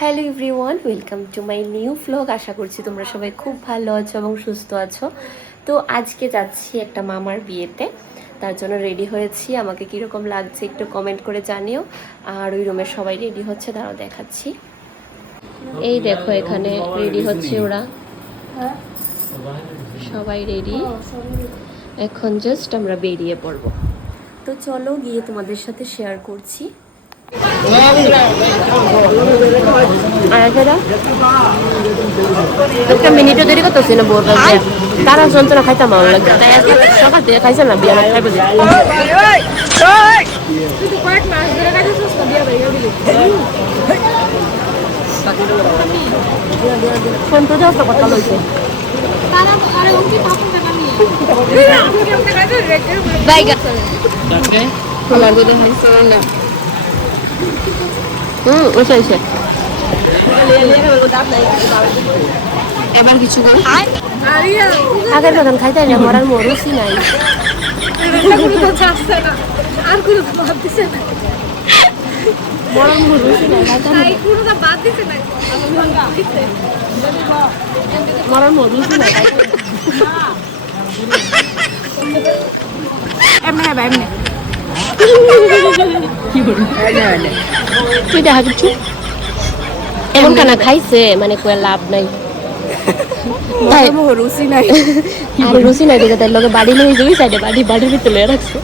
Hello everyone, welcome to my new vlog. আশা করছি তোমরা সবাই খুব ভালো আছো এবং সুস্থ আছো। তো আজকে যাচ্ছি একটা মামার বিয়েতে, তার জন্য রেডি হয়েছি। আমাকে কীরকম লাগছে একটু কমেন্ট করে জানিও। আর ওই রুমে সবাই রেডি হচ্ছে, তারাও দেখাচ্ছি। এই দেখো এখানে রেডি হচ্ছে ওরা, সবাই রেডি। এখন জাস্ট আমরা বেরিয়ে পড়বো। তো চলো গিয়ে তোমাদের সাথে শেয়ার করছি। একটা মিনিটও দেরি করতেছি না, বোর তারা যন্ত্রণা খাইতাম ভালো লাগছে, তাই সকাল থেকে খাইছে না, বিয়ে খাইবে। ফোন তো যাওয়া কথা বলছে। এবার কিছু আগের মতন খাইতে না, মরার মরুচি নাই। মরার মরুচি নাই, মরার মরুচি নাই। তুই দেখা কিছু এমন কানা খাইছে, মানে কোয়া লাভ নাই, রুচি নাই। রুচি নাই দেখে তার লগে বাড়ি লই যাবি, সাইডে বাড়ির ভিতরে রাখছো।